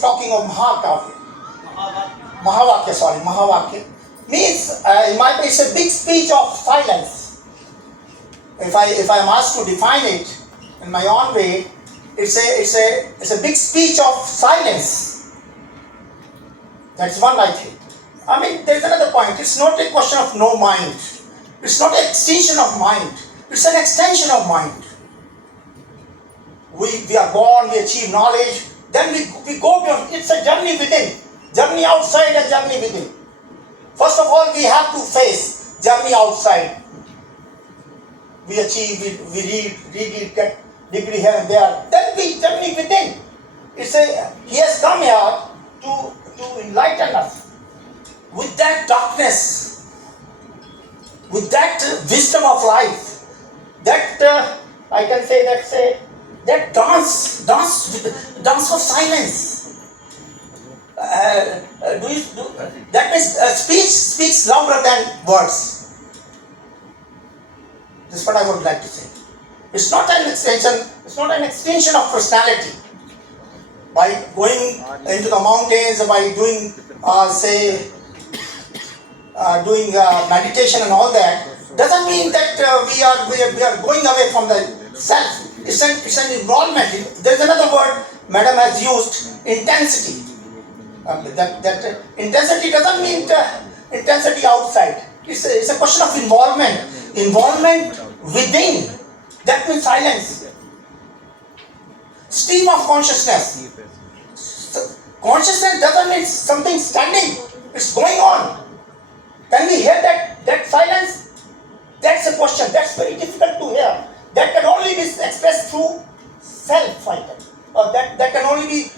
talking of Mahavakya. Mahavakya means in my case it's a big speech of silence. If I am asked to define it in my own way, it's a big speech of silence. That's one I think. I mean, there's another point. It's not a question of no mind. It's not an extension of mind. It's an extension of mind. We are born, we achieve knowledge, then we go beyond. It's a journey within. Journey outside and journey within. First of all, we have to face journey outside. We achieve, we read, get degree here and there. Then we journey within. He has come here to enlighten us. With that darkness, with that wisdom of life, that I can say that dance of silence. That means speech speaks louder than words. This is what I would like to say. It's not an extension of personality. By going into the mountains, by doing doing meditation and all that, doesn't mean that we are going away from the self. It's an involvement. There's another word Madam has used, intensity. That intensity doesn't mean intensity outside. It's a question of involvement. Involvement within. That means silence. Stream of consciousness. Consciousness doesn't mean something standing. It's going on. Can we hear that silence? That's a question. That's very difficult to hear. That can only be expressed through self, I think. Or that can only be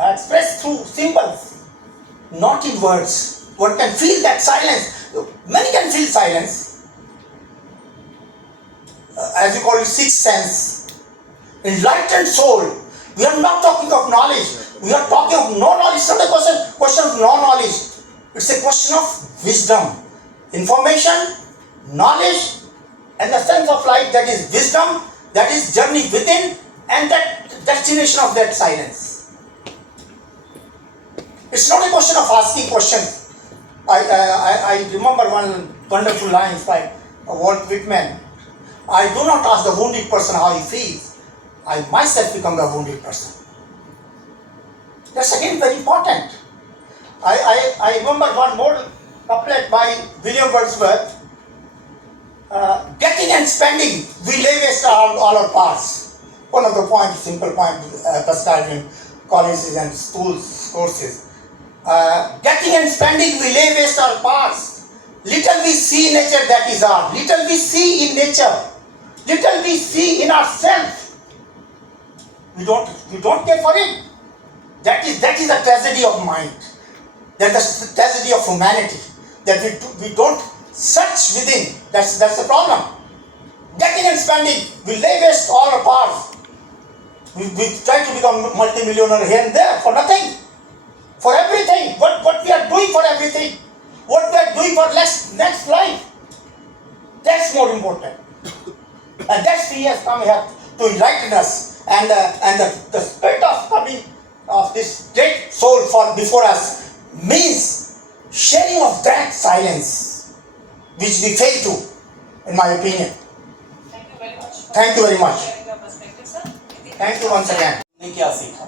expressed through symbols, not in words. One can feel that silence. Many can feel silence. As you call it, sixth sense. Enlightened soul. We are not talking of knowledge. We are talking of no knowledge. It's not a question of no knowledge. It's a question of wisdom. Information, knowledge, and the sense of life, that is wisdom, that is journey within, and that destination of that silence. It's not a question of asking questions. I remember one wonderful line by Walt Whitman. I do not ask the wounded person how he feels. I myself become the wounded person. That's again very important. I remember one more couplet by William Wordsworth. Getting and spending, we lay waste all our parts. One of the points, simple point, prescribed in colleges and schools courses. Getting and spending, we lay waste our parts. Little we see in nature, that is art. Little we see in nature. Little we see in ourselves. We don't care for it. That is a tragedy of mind. That's the tragedy of humanity. That we don't search within. That's the problem. Getting and spending, we lay waste all our parts. We try to become multi-millionaire here and there for nothing. For everything. What we are doing for everything. What we are doing for next life. That's more important. And that's He has come here to enlighten us. And the spirit of coming of this great soul before us means sharing of that silence, which we fail to, in my opinion. Thank you very much. Thank you very much. Sharing your perspective, sir. Thank you once again. ने क्या सीखा?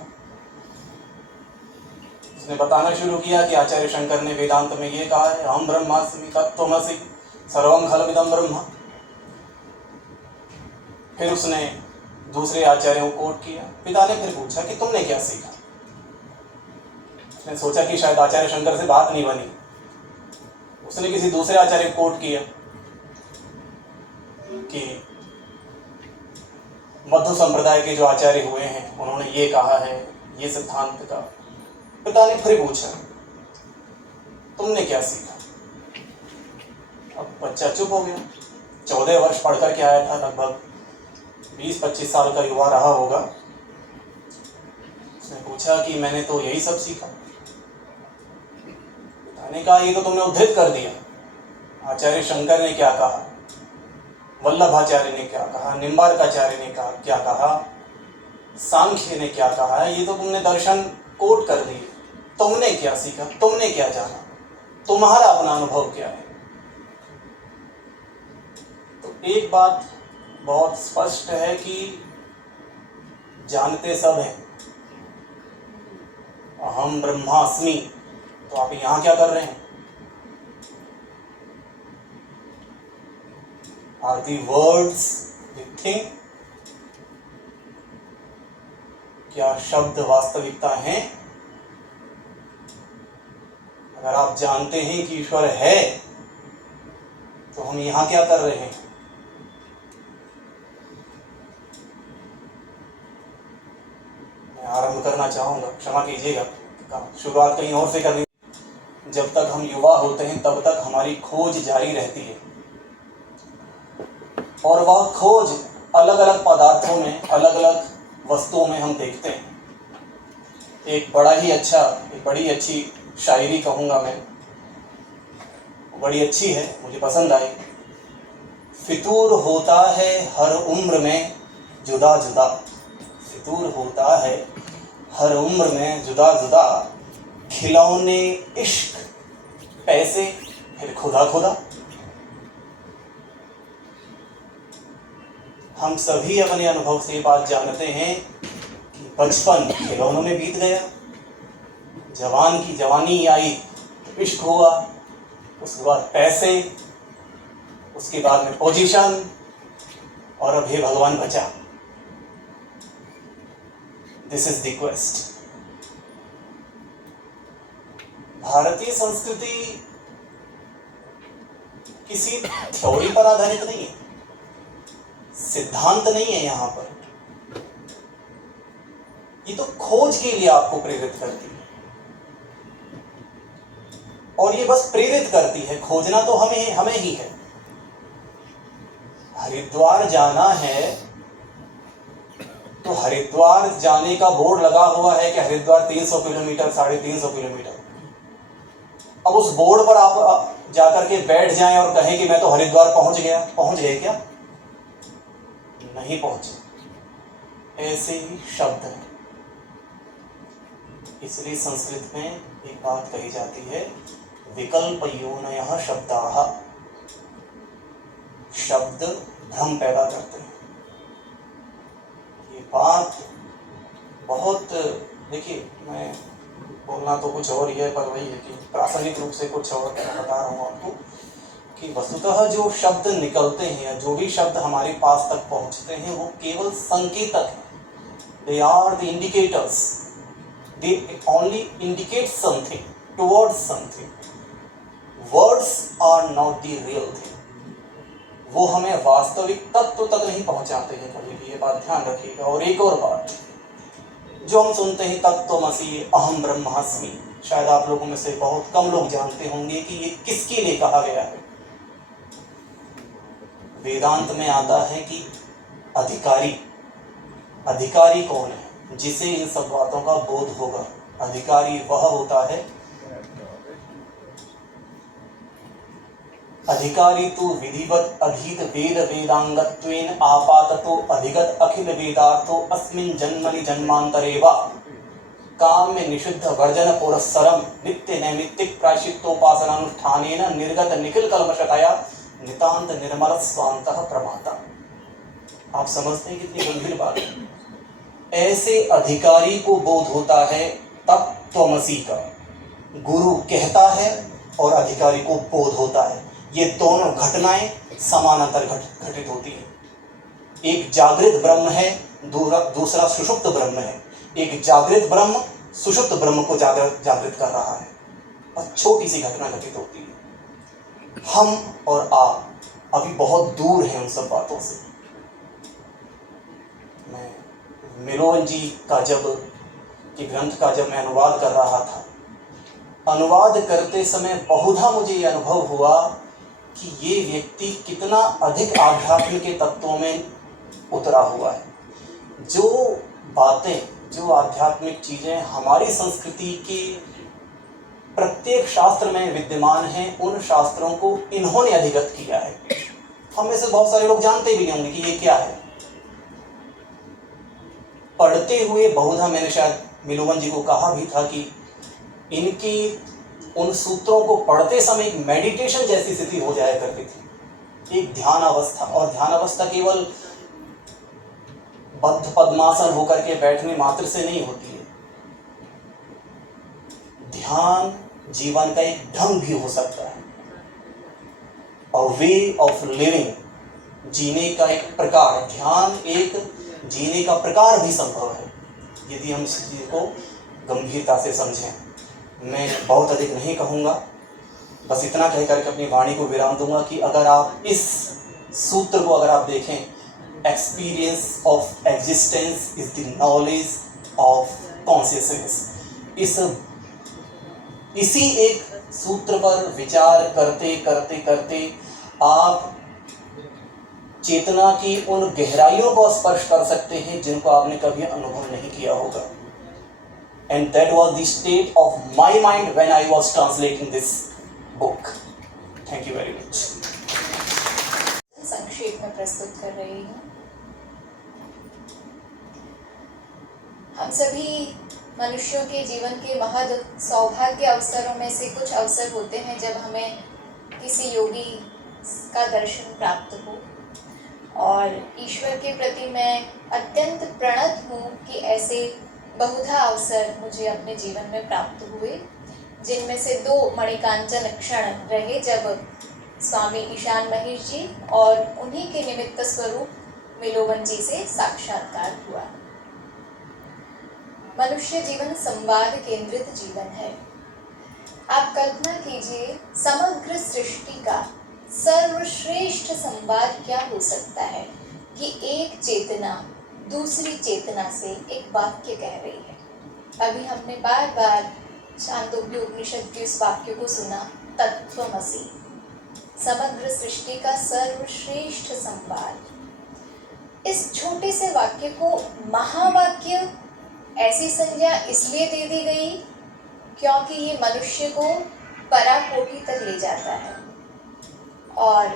उसने बताना शुरू किया कि आचार्य शंकर ने वेदांत में ये कहा है, अहम ब्रह्मास्मि तत्त्वमसि सर्वं खलमिदं ब्रह्म। फिर उसने दूसरे आचार्यों को कोट किया। पिता ने फिर पूछा कि तुमने क्या सीखा? उसने सोचा कि शायद आचार्य शंकर से बात नहीं बनी। उसने किसी दूसरे आचार्य को कोट किया कि मध्व संप्रदाय के जो आचार्य हुए हैं उन्होंने ये कहा है, ये सिद्धांत का। पिता ने फिर पूछा तुमने क्या सीखा? अब बच्चा चुप हो गया। 14 वर्ष पढ़ कर के आया था, लगभग 20-25 साल का युवा रहा होगा। उसने पूछा कि मैंने तो यही सब सीखा। पिता ने कहा ये तो तुमने उद्धृत कर दिया। आचार्य शंकर ने क्या कहा, वल्लभाचार्य ने क्या कहा, निम्बार्काचार्य ने क्या कहा, सांख्य ने क्या कहा है, ये तो तुमने दर्शन कोट कर दिए। तुमने क्या सीखा, तुमने क्या जाना, तुम्हारा अपना अनुभव क्या है? तो एक बात बहुत स्पष्ट है कि जानते सब हैं, अहम ब्रह्मास्मि। तो आप यहाँ क्या कर रहे हैं? Are the words the thing? क्या शब्द वास्तविकता हैं? अगर आप जानते हैं कि ईश्वर है तो हम यहाँ क्या कर रहे हैं? मैं आरंभ करना चाहूँगा, क्षमा कीजिएगा, शुरुआत कहीं और से करनी। जब तक हम युवा होते हैं तब तक हमारी खोज जारी रहती है, और वह खोज अलग अलग पदार्थों में, अलग अलग वस्तुओं में हम देखते हैं। एक बड़ी अच्छी शायरी कहूँगा मैं, बड़ी अच्छी है, मुझे पसंद आई। फितूर होता है हर उम्र में जुदा जुदा, फितूर होता है हर उम्र में जुदा जुदा, खिलौने इश्क पैसे फिर खुदा खुदा। हम सभी अपने अनुभव से ये बात जानते हैं कि बचपन खिलौनों में बीत गया, जवान की जवानी आई तो इश्क हुआ, उसके बाद पैसे, उसके बाद में पोजीशन, और अब हे भगवान बचा। This is the quest. भारतीय संस्कृति किसी थ्योरी पर आधारित नहीं है, सिद्धांत नहीं है यहाँ पर। ये तो खोज के लिए आपको प्रेरित करती है, और ये बस प्रेरित करती है, खोजना तो हमें ही है। हरिद्वार जाना है तो हरिद्वार जाने का बोर्ड लगा हुआ है कि हरिद्वार 300 किलोमीटर, 350 किलोमीटर। अब उस बोर्ड पर आप जाकर के बैठ जाएं और कहें कि मैं तो हरिद्वार पहुंच गए क्या? नहीं पहुंचे। ऐसे ही शब्द हैं। इसलिए संस्कृत में एक बात कही जाती है, विकल्पयोनयः शब्दाः। शब्द भ्रम पैदा करते हैं। ये बात बहुत, देखिए, मैं बोलना तो कुछ और ही है, पर वही है कि प्रासंगिक रूप से कुछ और बता रहा हूँ आपको कि वस्तुतः जो शब्द निकलते हैं या जो भी शब्द हमारे पास तक पहुँचते हैं वो केवल संकेतक हैं। They are the indicators, they only indicate something towards something. Words are not the real thing. वो हमें वास्तविक तत्व तक नहीं पहुंचाते हैं कभी भी, ये बात ध्यान रखिएगा। और एक और बात, जो हम सुनते हैं तत्त्वमसि, अहम ब्रह्मास्मि, शायद आप लोगों में से बहुत कम लोग जानते होंगे कि ये किसके लिए कहा गया है। वेदांत में आता है कि अधिकारी कौन है? जिसे इन सब बातों का बोध होगा। अधिकारी वह होता है, अधिकारी तो विधिवत अधीत वेद वेदांगत्वेन आपाततो अधिगत अखिल वेदार्थो अस्मिन् जन्मनि जन्मांतरे वा काम में निषिद्ध वर्जन पुरस्सरम नित्य नैमित्तिक प्रायश्चित्तोपासनानुष्ठानेन निर्गत निखिल कल्मषतया नितांत निर्मल स्वांतः प्रमाता। आप समझते हैं कितनी गंभीर बात है। ऐसे अधिकारी को बोध होता है तत्त्वमसि का। गुरु कहता है और अधिकारी को बोध होता है। ये दोनों घटनाएं समानांतर घटित होती हैं। एक जागृत ब्रह्म है, दूसरा सुषुप्त ब्रह्म है। एक जागृत ब्रह्म सुषुप्त ब्रह्म को जागृत कर रहा है, और छोटी सी घटना घटित होती है। हम और आप अभी बहुत दूर हैं उन सब बातों से। मैं मिलोन जी का के ग्रंथ का जब मैं अनुवाद कर रहा था, अनुवाद करते समय बहुधा मुझे ये अनुभव हुआ कि ये व्यक्ति कितना अधिक आध्यात्म के तत्वों में उतरा हुआ है। जो बातें, जो आध्यात्मिक चीज़ें हमारी संस्कृति के प्रत्येक शास्त्र में विद्यमान हैं, उन शास्त्रों को इन्होंने अधिगत किया है। हम में से बहुत सारे लोग जानते भी नहीं होंगे कि ये क्या है, पढ़ते हुए बहुधा मैंने शायद मिलोवन जी को कहा भी था कि इनकी उन सूत्रों को पढ़ते समय एक मेडिटेशन जैसी स्थिति हो जाया करती थी, एक ध्यान अवस्था। और ध्यान अवस्था केवल बद्ध पद्मासन होकर के बैठने मात्र से नहीं होती है। ध्यान जीवन का एक ढंग भी हो सकता है, और वे ऑफ लिविंग, जीने का एक प्रकार। ध्यान एक जीने का प्रकार भी संभव है यदि हम इस चीज को गंभीरता से समझें। मैं बहुत अधिक नहीं कहूँगा, बस इतना कह करके अपनी वाणी को विराम दूंगा कि अगर आप इस सूत्र को अगर आप देखें, experience of existence is the knowledge of consciousness, इसी एक सूत्र पर विचार करते करते करते आप चेतना की उन गहराइयों को स्पर्श कर सकते हैं जिनको आपने कभी अनुभव नहीं किया होगा। And that was the state of my mind when I was translating this book. Thank you very much. संक्षेप में प्रस्तुत कर रही हूँ। हम सभी मनुष्यों के जीवन के महद सौभाग्य अवसरों में से कुछ अवसर होते हैं जब हमें किसी योगी का दर्शन प्राप्त हो, और ईश्वर के प्रति मैं अत्यंत प्रणत हूँ कि ऐसे बहुधा अवसर मुझे अपने जीवन में प्राप्त हुए, जिनमें से 2 मणिकांचन क्षण रहे जब स्वामी ईशान महेश जी और उन्हीं के निमित्त स्वरूप मिलोवन जी से साक्षात्कार हुआ। मनुष्य जीवन संवाद केंद्रित जीवन है। आप कल्पना कीजिए, समग्र सृष्टि का सर्वश्रेष्ठ संवाद क्या हो सकता है कि एक चेतना दूसरी चेतना से एक वाक्य कह रही है। अभी हमने बार बार छांदोग्य उपनिषद के उस वाक्य को सुना, तत्त्वमसि, समग्र सृष्टि का सर्वश्रेष्ठ संवाद। इस छोटे से वाक्य को महावाक्य ऐसी संज्ञा इसलिए दे दी गई क्योंकि ये मनुष्य को पराकोटि तक ले जाता है, और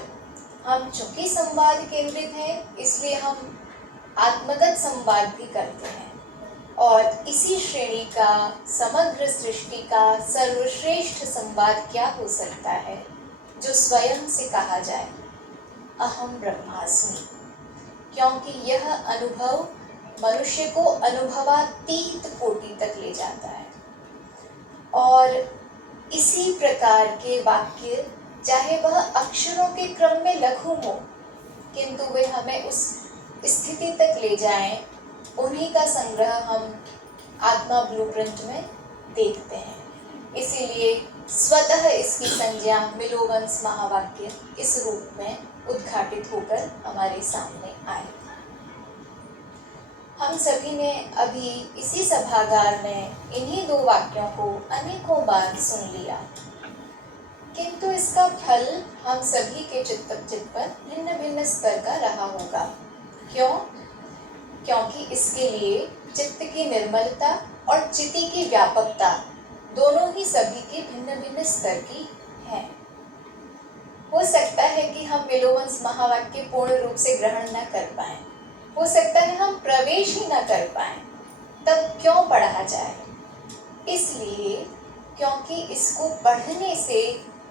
हम चूंकि संवाद केंद्रित हैं इसलिए हम आत्मगत संवाद भी करते हैं। और इसी श्रेणी का समग्र सृष्टि का सर्वश्रेष्ठ संवाद क्या हो सकता है जो स्वयं से कहा जाए, अहम ब्रह्मास्मि, क्योंकि यह अनुभव मनुष्य को अनुभवातीत कोटि तक ले जाता है। और इसी प्रकार के वाक्य, चाहे वह अक्षरों के क्रम में लघु हो, किंतु वे हमें उस स्थिति तक ले जाएं, उन्हीं का संग्रह हम आत्मा ब्लूप्रिंट में देखते हैं। इसीलिए स्वतः इसकी संज्ञा मिलोवंस महावाक्य इस रूप में उद्घाटित होकर हमारे सामने आई। हम सभी ने अभी इसी सभागार में इन्हीं 2 वाक्यों को अनेकों बार सुन लिया, किंतु इसका फल हम सभी के चित्त पर भिन्न भिन्न स्तर का रहा होगा। क्यों? क्योंकि इसके लिए चित्त की निर्मलता और चिति की व्यापकता दोनों ही सभी के भिन्न भिन्न स्तर की है। हो सकता है कि हम मिलोवंस महावाक्य पूर्ण रूप से ग्रहण न कर पाएं, हो सकता है हम प्रवेश ही न कर पाएं, तब क्यों पढ़ा जाए? इसलिए क्योंकि इसको पढ़ने से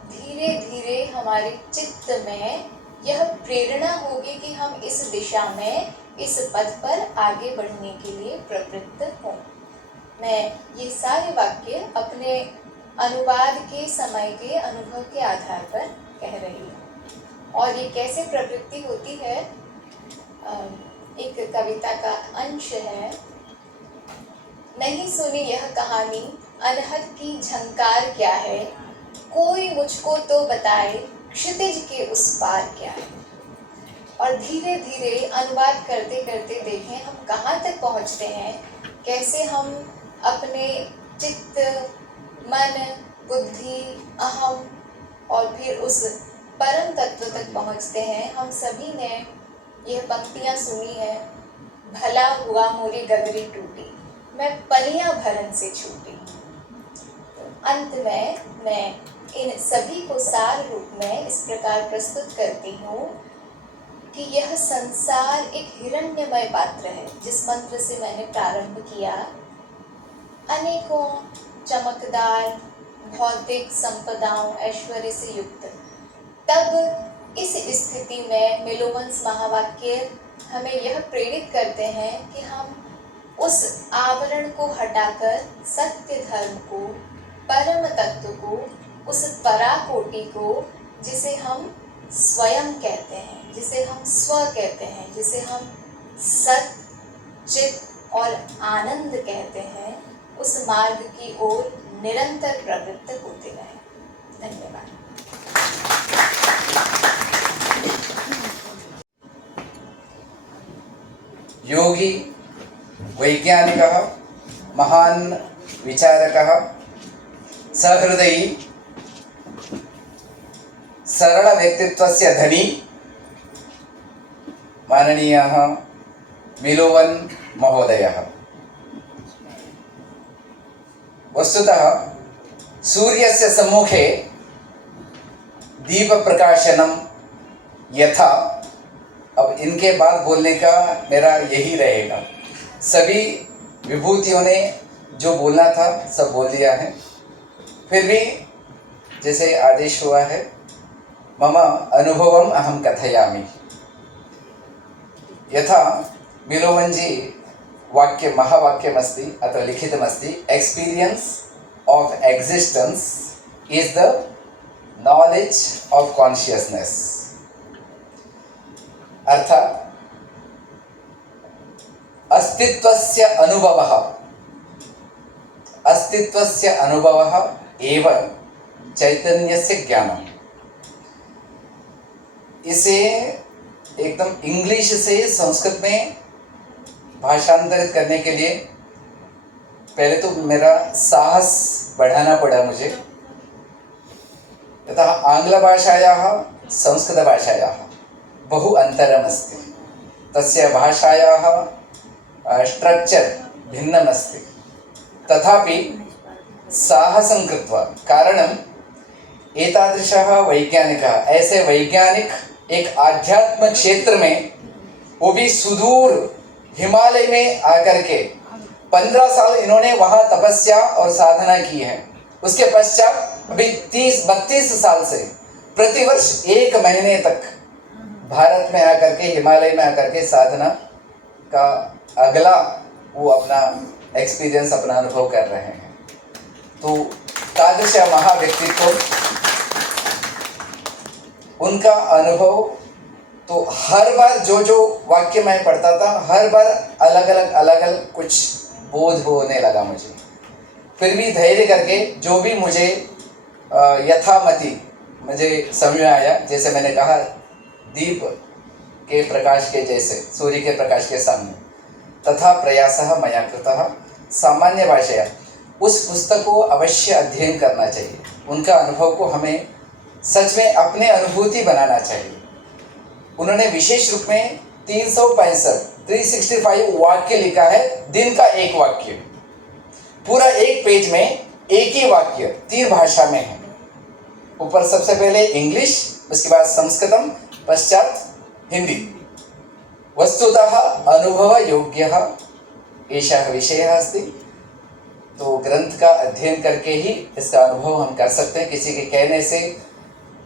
धीरे धीरे हमारे चित्त में यह प्रेरणा होगी कि हम इस दिशा में, इस पथ पर आगे बढ़ने के लिए प्रवृत्त हों। मैं ये सारे वाक्य अपने अनुवाद के समय के अनुभव के आधार पर कह रही हूँ। और ये कैसे प्रवृत्ति होती है, एक कविता का अंश है, नहीं सुनी यह कहानी अनहद की झंकार क्या है, कोई मुझको तो बताए क्षितिज के उस पार क्या है। और धीरे धीरे अनुवाद करते करते देखें हम कहाँ तक पहुँचते हैं, कैसे हम अपने चित्त, मन, बुद्धि, अहम और फिर उस परम तत्व तक पहुँचते हैं। हम सभी ने यह पंक्तियाँ सुनी है, भला हुआ मोरी गगरी टूटी, मैं पनिया भरन से छूटी। तो अंत में मैं इन सभी को सार रूप में इस प्रकार प्रस्तुत करती हूँ कि यह संसार एक हिरण्यमय पात्र है। जिस मंत्र से मैंने प्रारंभ किया, अनेकों चमकदार भौतिक संपदाओं ऐश्वर्य से युक्त, तब इस स्थिति में मिलोवंस महावाक्य हमें यह प्रेरित करते हैं कि हम उस आवरण को हटाकर सत्य धर्म को, परम तत्व को, उस पराकोटि को, जिसे हम स्वयं कहते हैं, जिसे हम स्व कहते हैं, जिसे हम सत, चित और आनंद कहते हैं, उस मार्ग की ओर निरंतर प्रवृत्त होते रहें। धन्यवाद। योगी वैज्ञानिकः महान् विचारकः सहृदयी सरल व्यक्तित्वस्य धनी माननीयः मिलोवन महोदयः। वस्तुतः सूर्यस्य सम्मुखे दीपप्रकाशनं यथा, अब इनके बाद बोलने का मेरा यही रहेगा। सभी विभूतियों ने जो बोलना था सब बोल दिया है, फिर भी जैसे आदेश हुआ है, मम अनुभवम अहम कथयामि। यथा मिलोवन जी वाक्य महावाक्यमस्ति, अत्र लिखितमस्ति, experience of existence is the knowledge of consciousness. अर्थात अस्तित्वस्य अनुभवः एव चैतन्यस्य ज्ञानम्। इसे एकदम इंग्लिश से संस्कृत में भाषांतरित करने के लिए पहले तो मेरा साहस बढ़ाना पड़ा मुझे। तथा आंग्लभाषायाः संस्कृतभाषायाः बहु अन्तरमस्ति। तस्य भाषायाः स्ट्रक्चर् भिन्नमस्ति। तथापि साहसं कृत्वा, कारणम् एतादृशः वैज्ञानिकः, ऐसे वैज्ञानिक एक आध्यात्म क्षेत्र में, वो भी सुदूर हिमालय में आकर के 15 साल इन्होंने वहाँ तपस्या और साधना की है। उसके पश्चात अभी 30-32 साल से प्रतिवर्ष 1 महीने तक भारत में आकर के, हिमालय में आकर के साधना का अगला वो अपना एक्सपीरियंस, अपना अनुभव कर रहे हैं। तो तादृश महाव्यक्तित्व, उनका अनुभव तो हर बार जो वाक्य मैं पढ़ता था, हर बार अलग अलग कुछ बोध होने लगा मुझे। फिर भी धैर्य करके जो भी मुझे यथामति मुझे समझ में आया, जैसे मैंने कहा दीप के प्रकाश के जैसे, सूर्य के प्रकाश के सामने, तथा प्रयासः मया कृतः। सामान्य भाषया उस पुस्तक को अवश्य अध्ययन करना चाहिए। उनका अनुभव को हमें सच में अपने अनुभूति बनाना चाहिए। उन्होंने विशेष रूप में 365 वाक्य लिखा है, दिन का एक वाक्य, पूरा एक पेज में एक ही वाक्य 3 भाषा में है। ऊपर सबसे पहले इंग्लिश, उसके बाद संस्कृतम, पश्चात हिंदी। वस्तुतः अनुभव योग्यः एषः विषयः अस्ति। तो ग्रंथ का अध्ययन करके ही इसका अनुभव हम कर सकते हैं। किसी के कहने से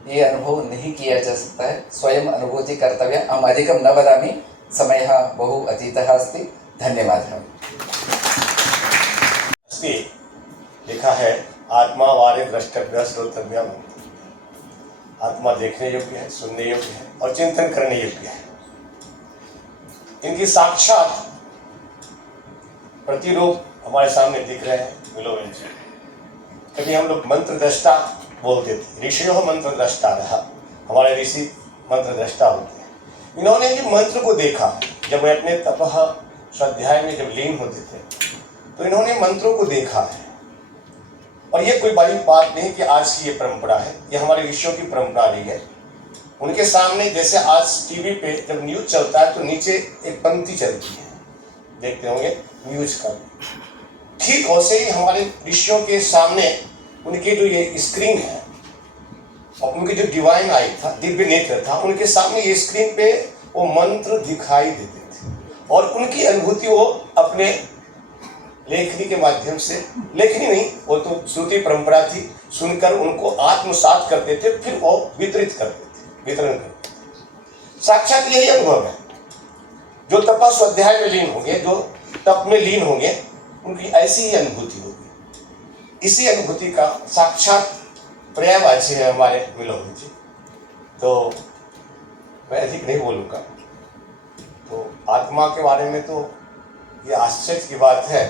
ये अनुभव नहीं किया जा सकता है, स्वयं अनुभूति कर्तव्य। हम अधिकं न वदामि, समयः बहु अतीतः अस्ति। धन्यवादः। अस्ति लिखा है, आत्मा वारे द्रष्टव्य श्रोतव्य। आत्मा देखने योग्य है, सुनने योग्य है और चिंतन करने योग्य है। इनकी साक्षात प्रतिरूप हमारे सामने दिख रहे हैं मिलोवन जी। कभी हम लोग मंत्र दृष्टा बोलते थे, ऋषियों मंत्र दृष्टा रहा, हमारे ऋषि मंत्र दृष्टा होते हैं। इन्होंने ये मंत्र को देखा। जब वे अपने तपह स्वाध्याय में जब लीन होते थे तो इन्होंने मंत्रों को देखा है। और ये कोई बड़ी बात नहीं कि आज की ये परंपरा है, ये हमारे ऋषियों की परंपरा रही है। उनके सामने जैसे आज टीवी पे जब न्यूज चलता है तो नीचे एक पंक्ति चलती है, देखते होंगे न्यूज का, ठीक वैसे ही हमारे ऋषियों के सामने उनकी जो ये स्क्रीन है और उनकी जो डिवाइन आई था, दिव्य नेत्र था, उनके सामने ये स्क्रीन पे वो मंत्र दिखाई देते थे और उनकी अनुभूति वो अपने लेखनी के माध्यम से, लेखनी नहीं, वो तो श्रुति परंपरा थी, सुनकर उनको आत्मसात करते थे, फिर वो वितरित करते थे, वितरण करते थे। साक्षात यही अनुभव है। जो तपा स्वाध्याय में लीन होंगे, जो तप में लीन होंगे, उनकी ऐसी ही अनुभूति होगी। इसी अनुभूति का साक्षात पर्यायवाची है हमारे विलोम जी। तो मैं अधिक नहीं बोलूँगा। तो आत्मा के बारे में तो ये आश्चर्य की बात है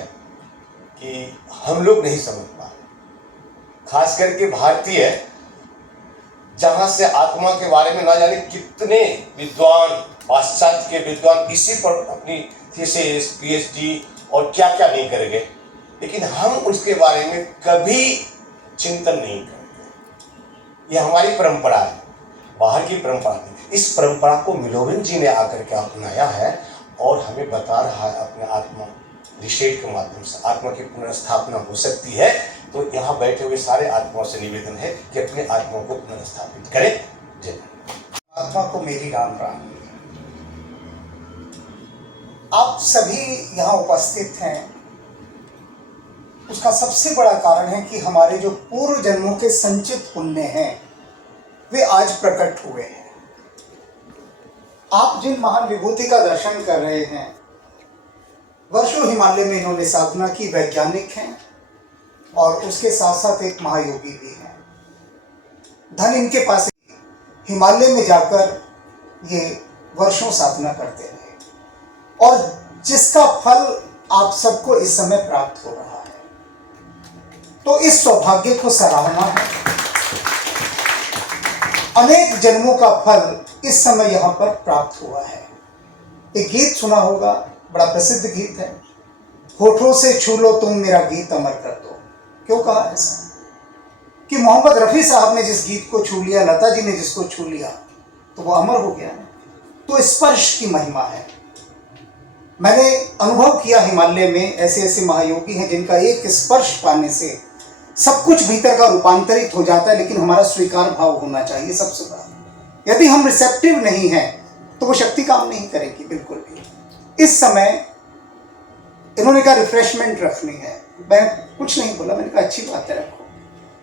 कि हम लोग नहीं समझ पा रहे, खास करके भारतीय, जहाँ से आत्मा के बारे में ना जाने कितने विद्वान, पाश्चात्य के विद्वान इसी पर अपनी थीसिस, पीएचडी और क्या क्या नहीं करेंगे, लेकिन हम उसके बारे में कभी चिंतन नहीं करते। यह हमारी परंपरा है, बाहर की परंपरा नहीं। इस परंपरा को मिलोविन जी ने आकर के अपनाया है और हमें बता रहा है अपने आत्मा रिशेड के माध्यम से आत्मा की पुनर्स्थापना हो सकती है। तो यहाँ बैठे हुए सारे आत्माओं से निवेदन है कि अपने आत्मा को पुनर्स्थापित करें। जय आत्मा को मेरी राम राम। आप सभी यहाँ उपस्थित हैं, उसका सबसे बड़ा कारण है कि हमारे जो पूर्व जन्मों के संचित पुण्य हैं वे आज प्रकट हुए हैं। आप जिन महान विभूति का दर्शन कर रहे हैं, वर्षों हिमालय में इन्होंने साधना की, वैज्ञानिक हैं और उसके साथ साथ एक महायोगी भी हैं। धन इनके पास, हिमालय में जाकर ये वर्षों साधना करते रहे और जिसका फल आप सबको इस समय प्राप्त हो रहा है। तो इस सौभाग्य को सराहना है। अनेक जन्मों का फल इस समय यहाँ पर प्राप्त हुआ है। एक गीत सुना होगा, बड़ा प्रसिद्ध गीत है, होठों से छू लो तुम मेरा गीत अमर कर दो। क्यों कहा ऐसा? कि मोहम्मद रफ़ी साहब ने जिस गीत को छू लिया, लता जी ने जिसको छू लिया, तो वो अमर हो गया। तो स्पर्श की महिमा है। मैंने अनुभव किया हिमालय में ऐसे ऐसे महायोगी हैं जिनका एक स्पर्श पाने से सब कुछ भीतर का रूपांतरित हो जाता है, लेकिन हमारा स्वीकार भाव होना चाहिए सबसे बड़ा। यदि हम रिसेप्टिव नहीं हैं तो वो शक्ति काम नहीं करेगी बिल्कुल भी। इस समय इन्होंने कहा रिफ्रेशमेंट रखनी है, मैं कुछ नहीं बोला, मैंने कहा अच्छी बात है रखो,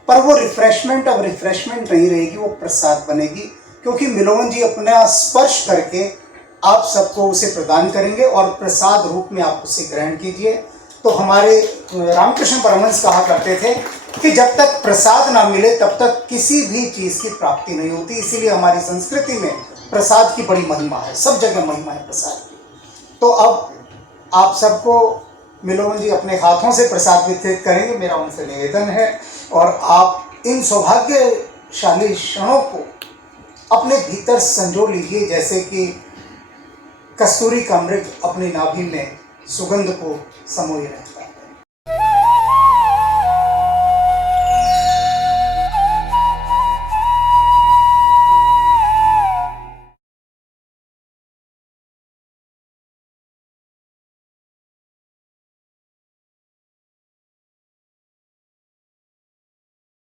पर वो रिफ्रेशमेंट अब रिफ्रेशमेंट नहीं रहेगी, वो प्रसाद बनेगी, क्योंकि मिलोवन जी अपना स्पर्श करके आप सबको उसे प्रदान करेंगे और प्रसाद रूप में आप उसे ग्रहण कीजिए। तो हमारे रामकृष्ण परमहंस कहा करते थे कि जब तक प्रसाद ना मिले तब तक किसी भी चीज़ की प्राप्ति नहीं होती। इसीलिए हमारी संस्कृति में प्रसाद की बड़ी महिमा है, सब जगह महिमा है प्रसाद की। तो अब आप सबको मिलोवन जी अपने हाथों से प्रसाद वितरित करेंगे, मेरा उनसे निवेदन है। और आप इन सौभाग्यशाली क्षणों को अपने भीतर संजो लीजिए, जैसे कि कस्तूरी का मृग अपनी नाभि में सुगंध को समोए रहे।